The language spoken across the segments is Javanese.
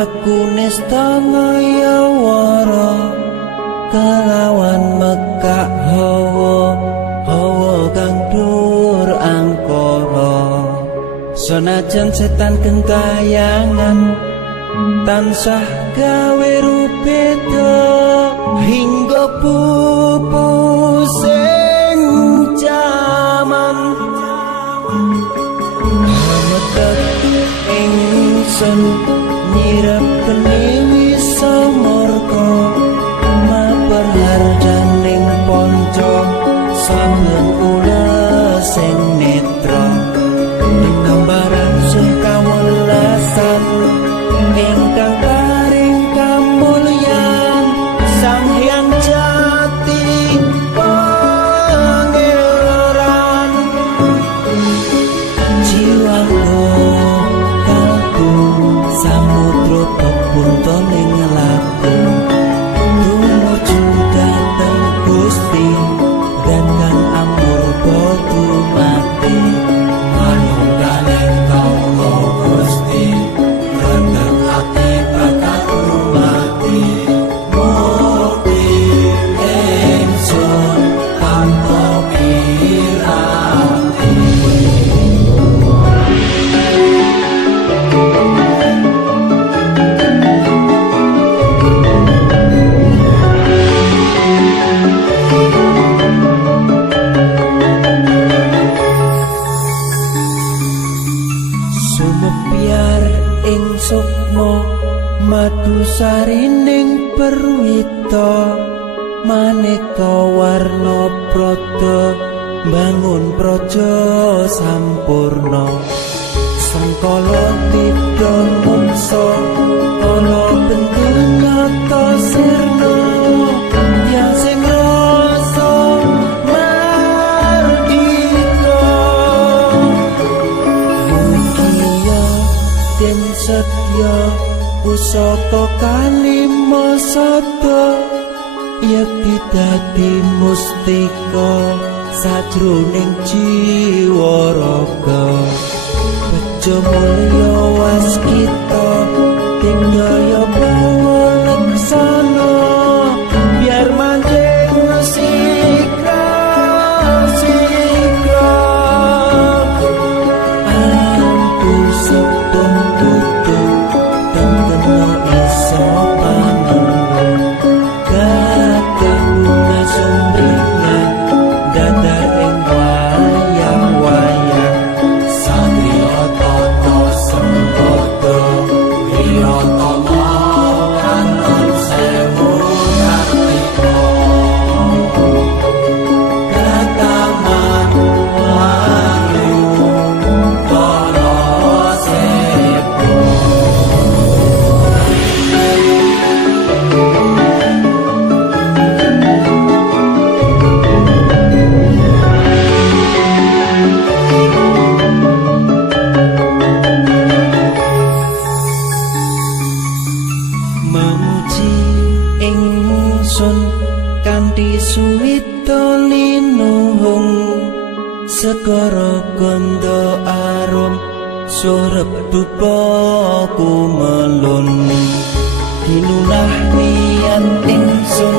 aku nesta ngayawara kelawan mekak hawa kang dur angkara senajan setan gentayangan tansah gawe rupeda hingga pupu sing jaman hametek ingsun nyirep kene samurka maperhardaning ponco saben kula sing netra gambaran sing kawelasan ingkang paring kamulyan Sang Hyang Jati Pangeran jiwaku kalbu samudra pepunta ning laku tumuju dhateng Gusti dan kang amur bodu mati manunggaling kaula Gusti rendeng ati bakat mati mukti ingsun tanpa piranti sumebyar ing sukma madu sarining perwita maneka warna prada bangun praja sampurna sangkala tidha mungsa ana bendunata sirna yang sing rasa mardika mugia den setya pusaka kalima sada yekti dadi mustika sajroning jiwa raga bejo mulya waskita dingaya pawalaksana biar manjing sikra ampun sepun tutup dan kena iso panenung gagah bunga sumringah dadar ing wayang-wayang satriya tata sempata wiyatama kanon sewu kartika kataman wayu para sepu memuji ingsun kanthi suwita linuhung segara ganda arum surep dupa kumelun dinunah niat ingsun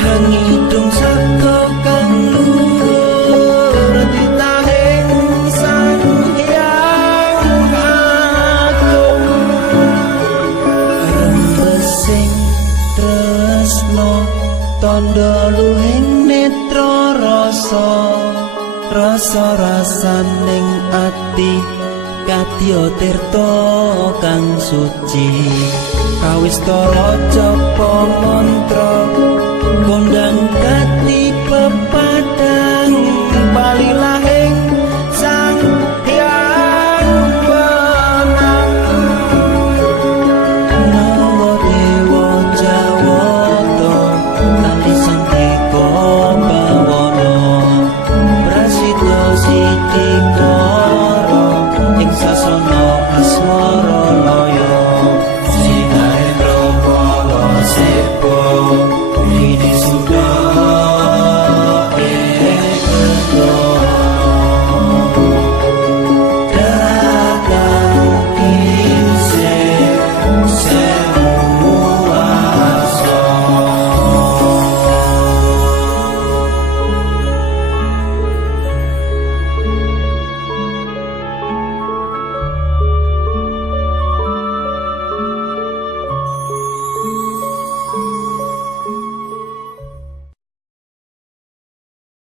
hangidung saka kang luhur ditahing Sang Hyang Agung rembesing tresno tandha luhing netra rasa-rasaning ati kadya tirta kang suci kawis tara japa